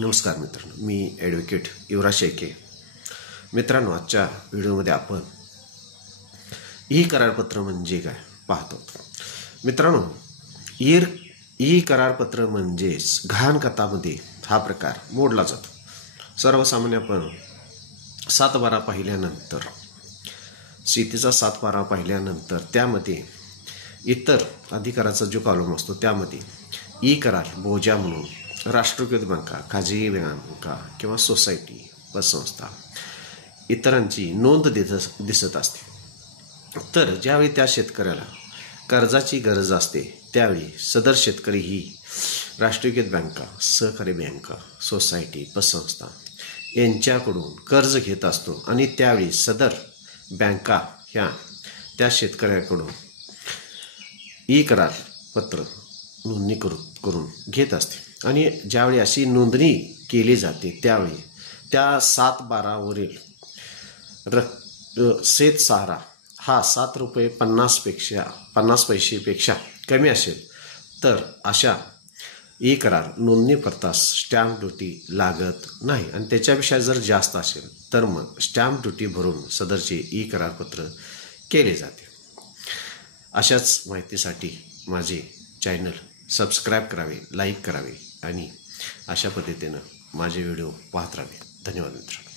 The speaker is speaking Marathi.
नमस्कार मित्रांनो, मी ॲडव्होकेट युवराज शेळके. मित्रांनो, आजच्या व्हिडिओमध्ये आपण ई करारपत्र म्हणजे काय पाहतो. मित्रांनो, ई करारपत्र म्हणजेच गहाणखतामध्ये हा प्रकार मोडला जातो. सर्वसामान्य आपण 7/12 पाहिल्यानंतर, शेतीचा 7/12 पाहिल्यानंतर त्यामध्ये इतर अधिकाराचा जो कॉलम असतो त्यामध्ये ई करार बोजा म्हणून राष्ट्रीयकृत बँका, खाजगी बँका किंवा सोसायटी, पतसंस्था इतरांची नोंद दिसत असते. तर ज्यावेळी त्या शेतकऱ्याला कर्जाची गरज असते त्यावेळी सदर शेतकरी ही राष्ट्रीयकृत बँका, सहकारी बँका, सोसायटी, पतसंस्था यांच्याकडून कर्ज घेत असतो आणि त्यावेळी सदर बँका ह्या त्या शेतकऱ्याकडून ई करारपत्र नोंदणी करून घेत असते. आणि ज्यावेळी अशी नोंदणी केली जाते त्यावेळी त्या 7/12वरील शेतसारा हा ₹7.50 कमी असेल तर अशा ई करार नोंदणी करता स्टॅम्प ड्युटी लागत नाही. आणि त्याच्यापेक्षा जर जास्त असेल तर मग स्टॅम्प ड्युटी भरून सदरचे ई करारपत्र केले जाते. अशाच माहितीसाठी माझे चॅनल सबस्क्राईब करावे, लाईक करावे आणि अशा पद्धतीनं माझे व्हिडिओ पाहत राहावे. धन्यवाद मित्रांनो.